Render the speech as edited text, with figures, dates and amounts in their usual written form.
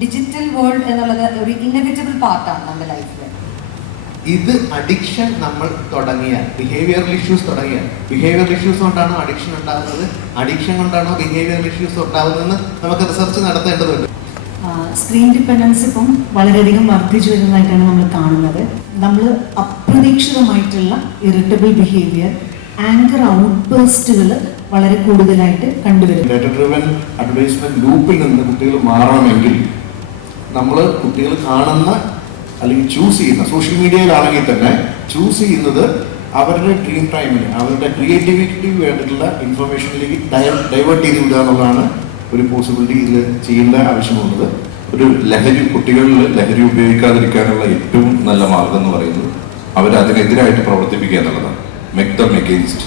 Digital world എന്നുള്ളത് ഒരു inevitable പാർട്ടാണ് നമ്മുടെ ലൈഫിൽ. ഇത് അഡിക്ഷൻ നമ്മൾ തുടങ്ങിയാൽ, ബിഹേവിയറൽ ഇഷ്യൂസ് തുടങ്ങിയാൽ, ബിഹേവിയറൽ ഇഷ്യൂസ് കൊണ്ടാണോ അഡിക്ഷൻ ഉണ്ടാകുന്നത്, അഡിക്ഷൻ കൊണ്ടാണോ ബിഹേവിയറൽ ഇഷ്യൂസ് ഉണ്ടാകുന്നതെന്ന് നമുക്ക് റിസർച്ച് നടത്തേണ്ടതുണ്ട്. സ്ക്രീൻ ഡിപ്പെൻഡൻസ് ഇപ്പം വളരെയധികം വർദ്ധിച്ചു വരുന്നതായിട്ടാണ് നമ്മൾ കാണുന്നത്. നമ്മൾ അപ്രതീക്ഷിതമായിട്ടുള്ള ഇറിറ്റബിൾ ബിഹേവിയർ, ആങ്കർ ഔട്ട്ബേസ്റ്റുകൾ വളരെ കൂടുതലായിട്ട് കണ്ടുവരും. ഡാറ്റ ഡ്രിവൻ അഡ്വർടൈസ്മെന്റ് ലൂപ്പിൽ നിന്ന് കുട്ടികൾ മാറണമെങ്കിൽ നമ്മൾ കുട്ടികൾ കാണുന്ന അല്ലെങ്കിൽ ചൂസ് ചെയ്യുന്ന, സോഷ്യൽ മീഡിയയിലാണെങ്കിൽ തന്നെ ചൂസ് ചെയ്യുന്നത് അവരുടെ ഡ്രീം ടൈമിന്, അവരുടെ ക്രിയേറ്റിവിറ്റി വേണ്ടിയിട്ടുള്ള ഇൻഫർമേഷനിലേക്ക് ഡൈവേർട്ട് ചെയ്ത് വിടുക എന്നുള്ളതാണ് ഒരു പോസിബിലിറ്റി ഇതിൽ ചെയ്യേണ്ട ആവശ്യമുള്ളത്. ഒരു ലഹരി, കുട്ടികളിൽ ലഹരി ഉപയോഗിക്കാതിരിക്കാനുള്ള ഏറ്റവും നല്ല മാർഗം എന്ന് പറയുന്നത് അവരതിനെതിരായിട്ട് പ്രവർത്തിപ്പിക്കുക എന്നുള്ളതാണ്. മെക് ദം എഗെയിൻസ്റ്റ്